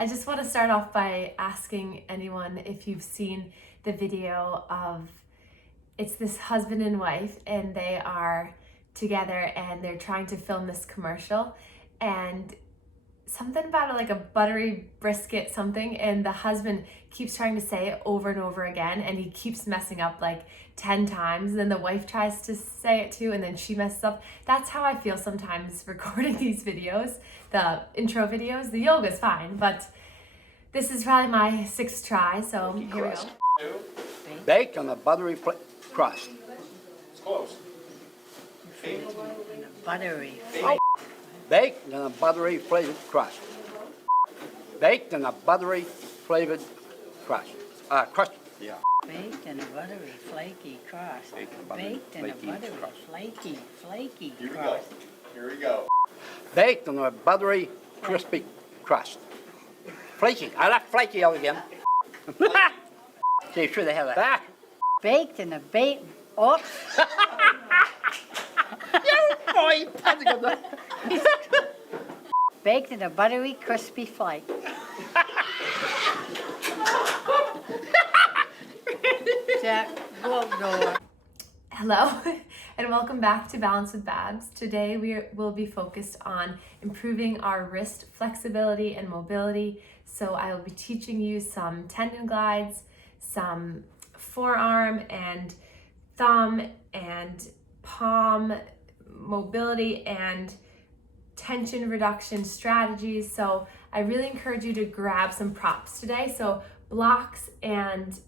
I just want to start off by asking anyone if you've seen the video of, it's this husband and wife and they are together and they're trying to film this commercial, and something about like a buttery brisket something, and the husband keeps trying to say it over and over again and he keeps messing up like 10 times, and then the wife tries to say it too and then she messes up. That's how I feel sometimes recording these videos, the intro videos. The yoga's fine, but this is probably my 6th try, so Flakey here crust. we go. Baked on a buttery crust. It's close. Buttery. Baked on a buttery flavored crust. Baked on a buttery flavored crust. Crust. Yeah. Baked in a buttery flaky crust. Baked in a buttery Baked in a flaky buttery crust. flaky Here we go. crust. Here we go. Baked on a buttery crispy crust. Flaky. I like flaky out again. So you should have had that. Baked in a oops. Boy, that's a good one. Baked in a buttery crispy flake. Jack, go door. Hello and welcome back to Balance with Babz. Today we will be focused on improving our wrist flexibility and mobility. So I will be teaching you some tendon glides, some forearm and thumb and palm mobility and tension reduction strategies. So I really encourage you to grab some props today. So blocks and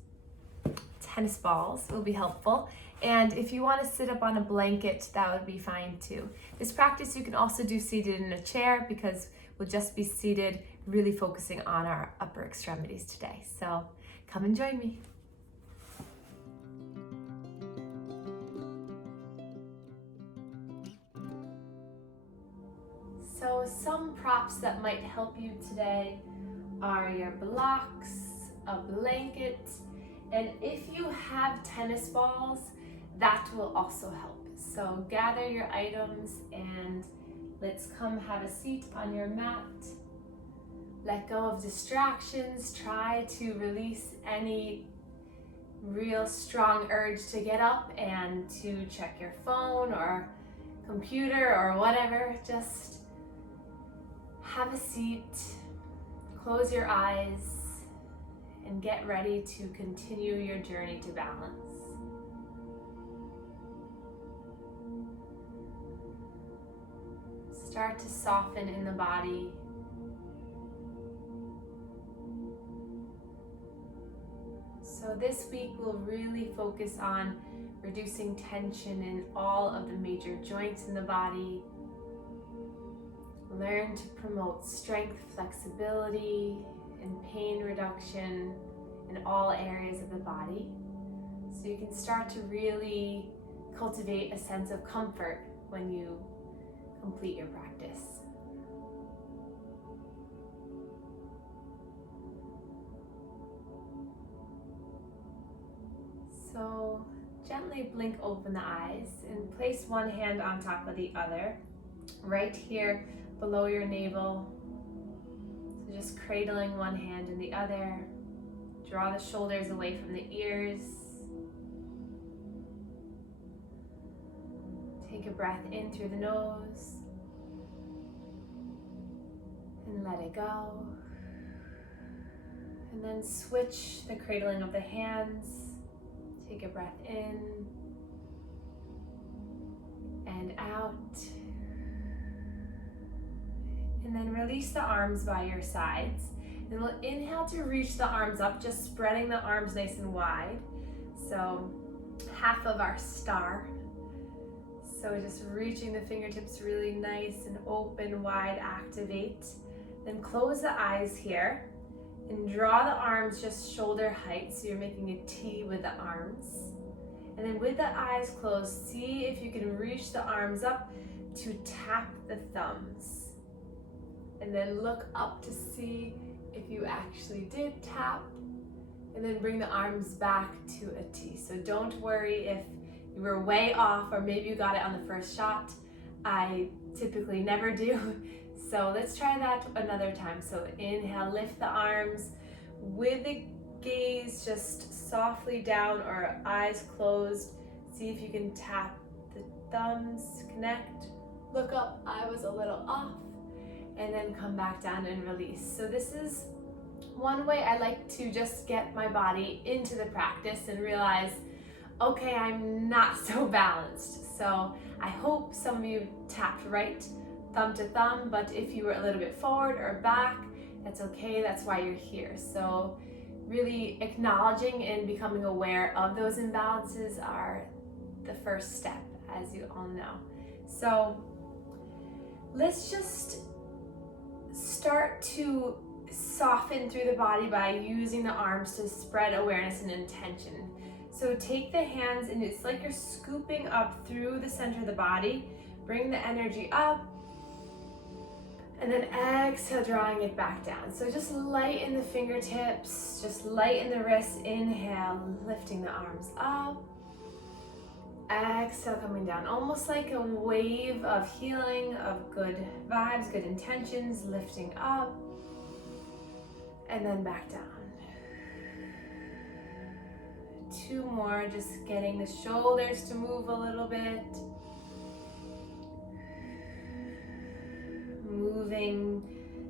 tennis balls will be helpful. And if you want to sit up on a blanket, that would be fine too. This practice you can also do seated in a chair, because we'll just be seated, really focusing on our upper extremities today. So come and join me. So some props that might help you today are your blocks, a blanket, and if you have tennis balls, that will also help. So gather your items and let's come have a seat on your mat. Let go of distractions. Try to release any real strong urge to get up and to check your phone or computer or whatever. Just have a seat, close your eyes, and get ready to continue your journey to balance. Start to soften in the body. So this week we'll really focus on reducing tension in all of the major joints in the body. Learn to promote strength, flexibility, and pain reduction in all areas of the body. So you can start to really cultivate a sense of comfort when you complete your practice. So gently blink open the eyes and place one hand on top of the other, right here below your navel. So just cradling one hand in the other. Draw the shoulders away from the ears. Take a breath in through the nose and let it go. And then switch the cradling of the hands. Take a breath in and out. And then release the arms by your sides. And we'll inhale to reach the arms up, just spreading the arms nice and wide. So half of our star. So just reaching the fingertips really nice and open, wide, activate. Then close the eyes here and draw the arms just shoulder height. So you're making a T with the arms. And then with the eyes closed, see if you can reach the arms up to tap the thumbs. And then look up to see if you actually did tap. And then bring the arms back to a T. So don't worry if you were way off or maybe you got it on the first shot. I typically never do. So let's try that another time. So inhale, lift the arms with the gaze just softly down or eyes closed. See if you can tap the thumbs, connect, look up, I was a little off, and then come back down and release. So this is one way I like to just get my body into the practice and realize, okay, I'm not so balanced. So I hope some of you tapped right, thumb to thumb, but if you were a little bit forward or back, that's okay, that's why you're here. So really acknowledging and becoming aware of those imbalances are the first step, as you all know. So let's just start to soften through the body by using the arms to spread awareness and intention. So take the hands and it's like you're scooping up through the center of the body. Bring the energy up and then exhale, drawing it back down. So just lighten the fingertips, just lighten the wrists. Inhale, lifting the arms up. Exhale, coming down, almost like a wave of healing, of good vibes, good intentions, lifting up and then back down. 2 more, just getting the shoulders to move a little bit. Moving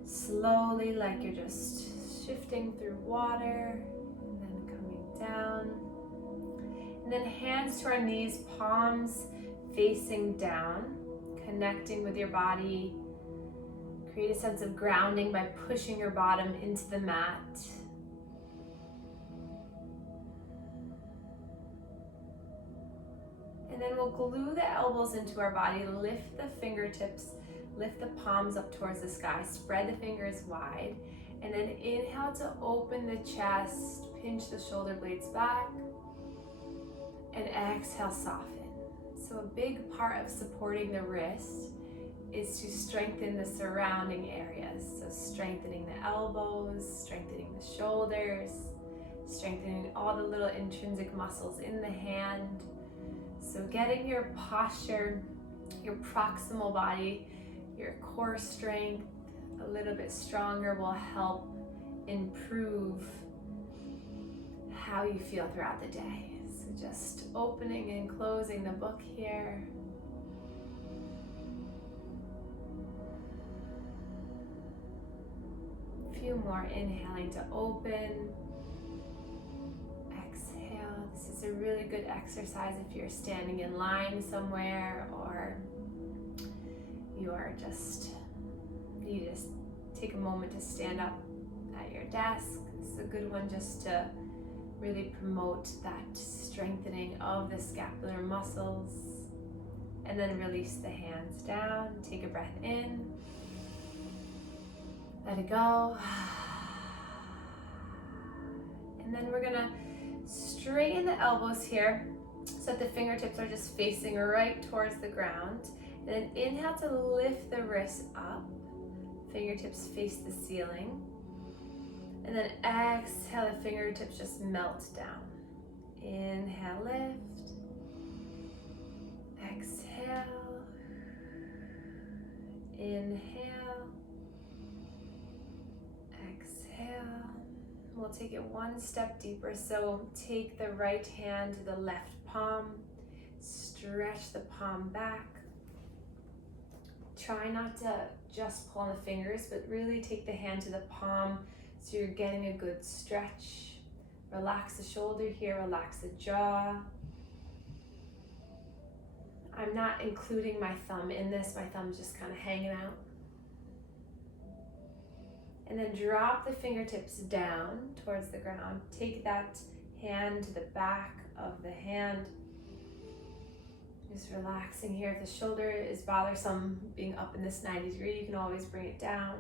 slowly like you're just shifting through water and then coming down. And then hands to our knees, palms facing down, connecting with your body. Create a sense of grounding by pushing your bottom into the mat. And then we'll glue the elbows into our body, lift the fingertips, lift the palms up towards the sky, spread the fingers wide, and then inhale to open the chest, pinch the shoulder blades back, and exhale, soften. So a big part of supporting the wrist is to strengthen the surrounding areas. So strengthening the elbows, strengthening the shoulders, strengthening all the little intrinsic muscles in the hand. So getting your posture, your proximal body, your core strength a little bit stronger will help improve how you feel throughout the day. So just opening and closing the book here. A few more, inhaling to open. Exhale. This is a really good exercise if you're standing in line somewhere or you are just, you just take a moment to stand up at your desk. This is a good one just to really promote that strengthening of the scapular muscles. And then release the hands down. Take a breath in. Let it go. And then we're gonna straighten the elbows here so that the fingertips are just facing right towards the ground. And then inhale to lift the wrists up. Fingertips face the ceiling. And then exhale, the fingertips just melt down. Inhale, lift. Exhale. Inhale. Exhale. We'll take it one step deeper. So take the right hand to the left palm. Stretch the palm back. Try not to just pull on the fingers, but really take the hand to the palm so you're getting a good stretch. Relax the shoulder here, relax the jaw. I'm not including my thumb in this, my thumb's just kind of hanging out. And then drop the fingertips down towards the ground. Take that hand to the back of the hand. Just relaxing here. If the shoulder is bothersome, being up in this 90 degree, you can always bring it down.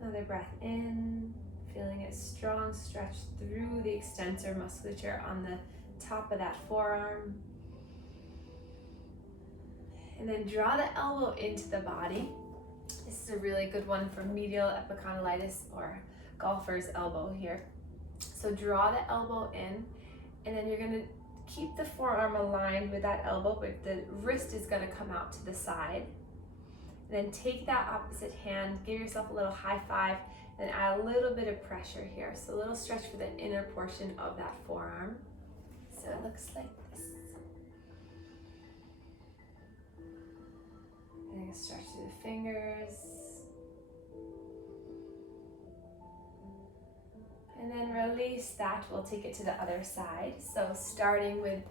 Another breath in, feeling a strong stretch through the extensor musculature on the top of that forearm. And then draw the elbow into the body. This is a really good one for medial epicondylitis or golfer's elbow here. So draw the elbow in, and then you're gonna keep the forearm aligned with that elbow, but the wrist is gonna come out to the side. And then take that opposite hand, give yourself a little high five, and add a little bit of pressure here. So a little stretch for the inner portion of that forearm. So it looks like this. And then stretch through the fingers. And then release that. We'll take it to the other side. So starting with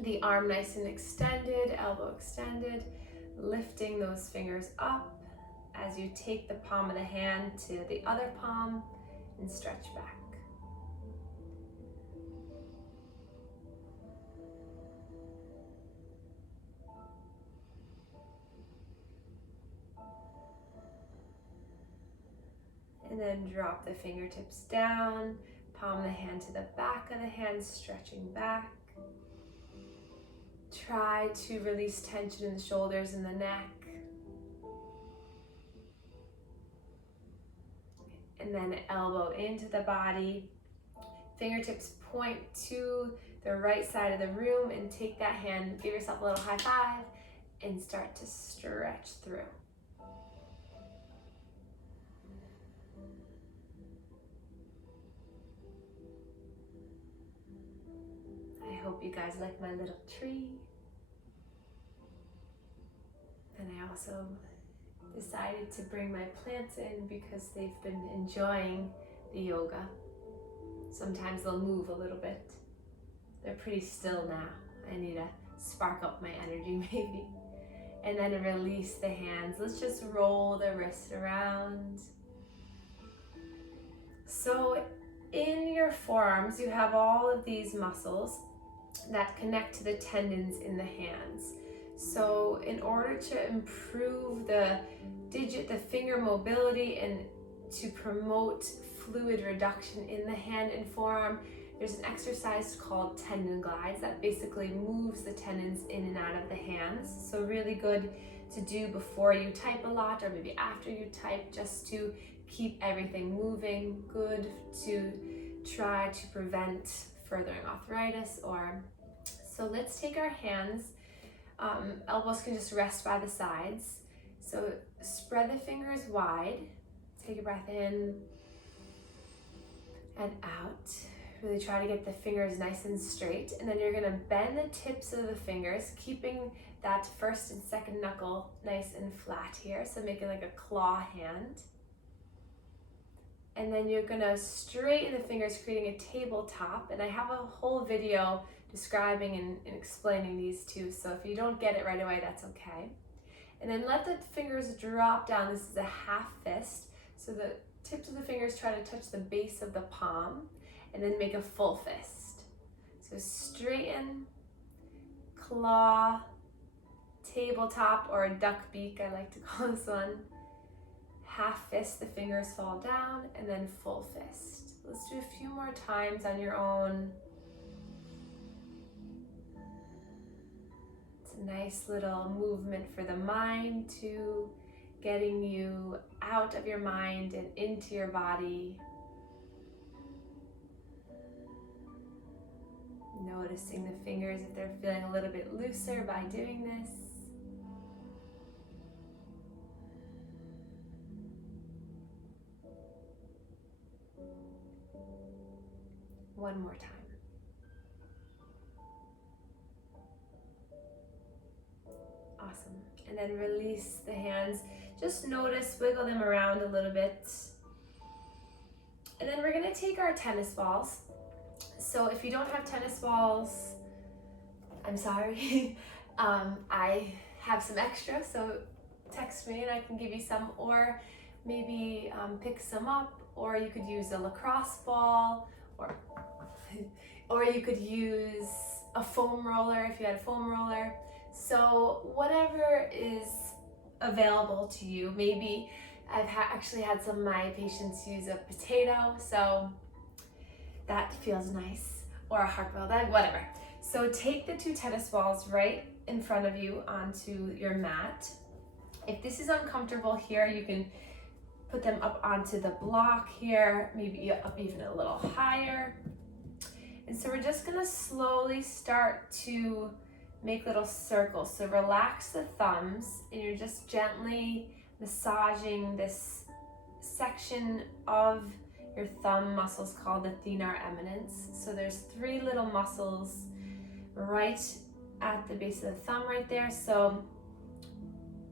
the arm nice and extended, elbow extended, lifting those fingers up as you take the palm of the hand to the other palm and stretch back. And then drop the fingertips down, palm of the hand to the back of the hand, stretching back. Try to release tension in the shoulders and the neck. And then elbow into the body. Fingertips point to the right side of the room and take that hand, give yourself a little high five and start to stretch through. I hope you guys like my little tree. And I also decided to bring my plants in because they've been enjoying the yoga. Sometimes they'll move a little bit. They're pretty still now. I need to spark up my energy maybe. And then release the hands. Let's just roll the wrist around. So in your forearms, you have all of these muscles that connect to the tendons in the hands. So in order to improve the finger mobility and to promote fluid reduction in the hand and forearm, there's an exercise called tendon glides that basically moves the tendons in and out of the hands. So really good to do before you type a lot or maybe after you type, just to keep everything moving. Good to try to prevent furthering arthritis. So let's take our hands. Elbows can just rest by the sides. So spread the fingers wide. Take a breath in and out. Really try to get the fingers nice and straight. And then you're gonna bend the tips of the fingers, keeping that first and second knuckle nice and flat here. So make it like a claw hand. And then you're gonna straighten the fingers, creating a tabletop. And I have a whole video describing and explaining these two. So if you don't get it right away, that's okay. And then let the fingers drop down. This is a half fist. So the tips of the fingers try to touch the base of the palm, and then make a full fist. So straighten, claw, tabletop, or a duck beak, I like to call this one. Half fist, the fingers fall down, and then full fist. Let's do a few more times on your own. It's a nice little movement for the mind too, getting you out of your mind and into your body. Noticing the fingers if they're feeling a little bit looser by doing this. One more time. Awesome. And then release the hands. Just notice, wiggle them around a little bit. And then we're gonna take our tennis balls. So if you don't have tennis balls, I'm sorry. I have some extra, so text me and I can give you some, or maybe pick some up, or you could use a lacrosse ball, or you could use a foam roller if you had a foam roller. So whatever is available to you. Maybe I've actually had some of my patients use a potato, so that feels nice, or a hard-boiled egg, whatever. So take the two tennis balls right in front of you onto your mat. If this is uncomfortable here, you can put them up onto the block here, maybe up even a little higher. And so we're just gonna slowly start to make little circles. So relax the thumbs and you're just gently massaging this section of your thumb muscles called the thenar eminence. So there's 3 little muscles right at the base of the thumb right there. So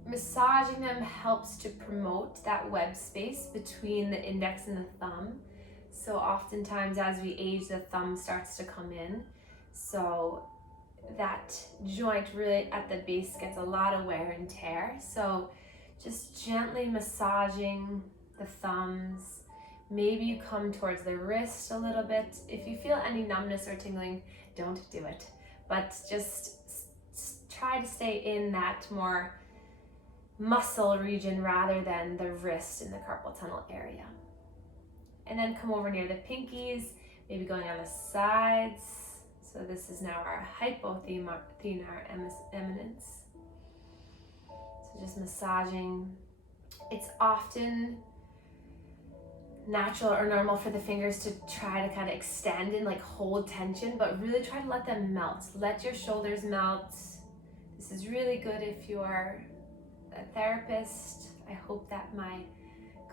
massaging them helps to promote that web space between the index and the thumb. So oftentimes as we age, the thumb starts to come in. So that joint really at the base gets a lot of wear and tear. So just gently massaging the thumbs. Maybe you come towards the wrist a little bit. If you feel any numbness or tingling, don't do it. But just try to stay in that more muscle region rather than the wrist in the carpal tunnel area. And then come over near the pinkies, maybe going on the sides. So this is now our hypothenar eminence. So just massaging. It's often natural or normal for the fingers to try to kind of extend and like hold tension, but really try to let them melt. Let your shoulders melt. This is really good if you are a therapist. I hope that my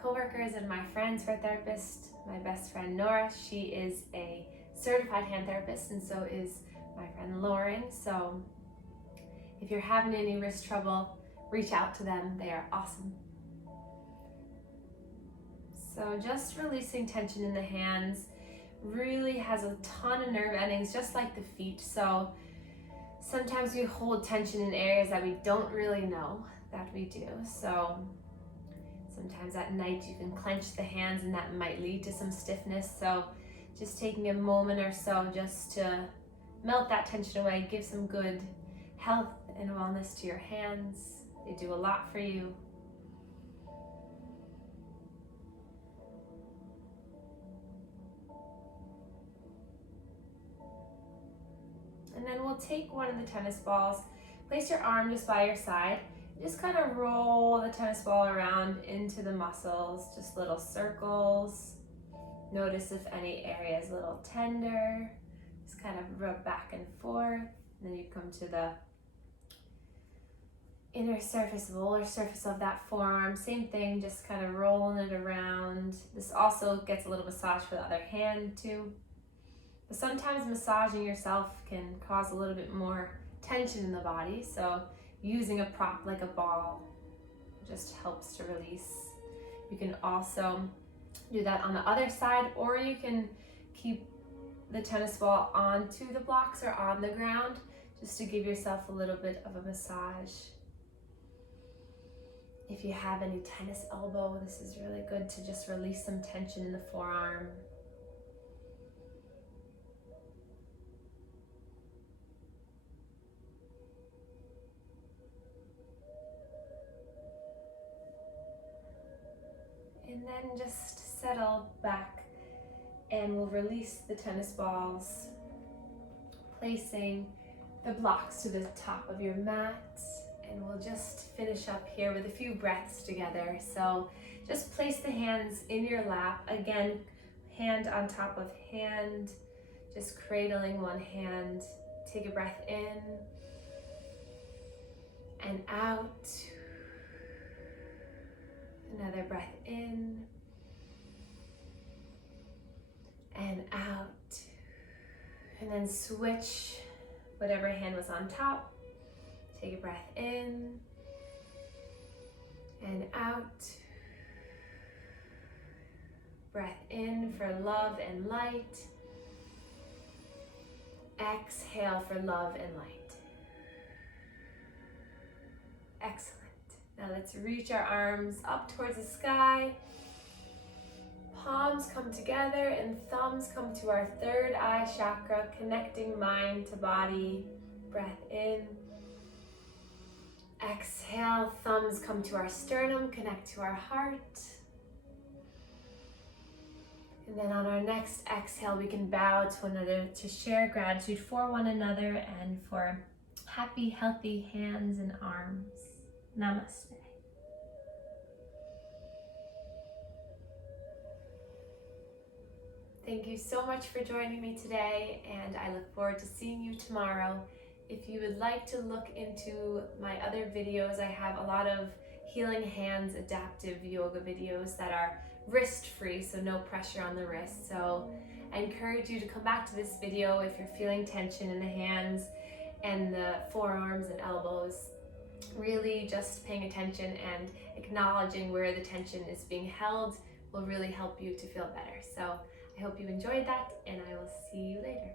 coworkers and my friends who are therapists, my best friend Nora, she is a certified hand therapist, and so is my friend Lauren. So if you're having any wrist trouble, reach out to them. They are awesome. So just releasing tension in the hands really has a ton of nerve endings, just like the feet. So sometimes we hold tension in areas that we don't really know that we do. So sometimes at night you can clench the hands and that might lead to some stiffness. So just taking a moment or so just to melt that tension away, give some good health and wellness to your hands. They do a lot for you. And then we'll take one of the tennis balls, place your arm just by your side, just kind of roll the tennis ball around into the muscles, just little circles. Notice if any area is a little tender, just kind of rub back and forth. And then you come to the inner surface, volar surface of that forearm. Same thing, just kind of rolling it around. This also gets a little massage for the other hand too. But sometimes massaging yourself can cause a little bit more tension in the body. So using a prop like a ball just helps to release. You can also do that on the other side, or you can keep the tennis ball onto the blocks or on the ground just to give yourself a little bit of a massage. If you have any tennis elbow, this is really good to just release some tension in the forearm. And then just settle back and we'll release the tennis balls, placing the blocks to the top of your mat. And we'll just finish up here with a few breaths together. So just place the hands in your lap. Again, hand on top of hand, just cradling one hand. Take a breath in and out. Another breath in and out. And then switch whatever hand was on top. Take a breath in and out. Breath in for love and light. Exhale for love and light. Excellent. Now let's reach our arms up towards the sky. Palms come together and thumbs come to our third eye chakra, connecting mind to body. Breath in. Exhale, thumbs come to our sternum, connect to our heart. And then on our next exhale, we can bow to one another to share gratitude for one another and for happy, healthy hands and arms. Namaste. Thank you so much for joining me today, and I look forward to seeing you tomorrow. If you would like to look into my other videos, I have a lot of healing hands adaptive yoga videos that are wrist-free, so no pressure on the wrist. So I encourage you to come back to this video if you're feeling tension in the hands and the forearms and elbows. Really just paying attention and acknowledging where the tension is being held will really help you to feel better. So I hope you enjoyed that, and I will see you later.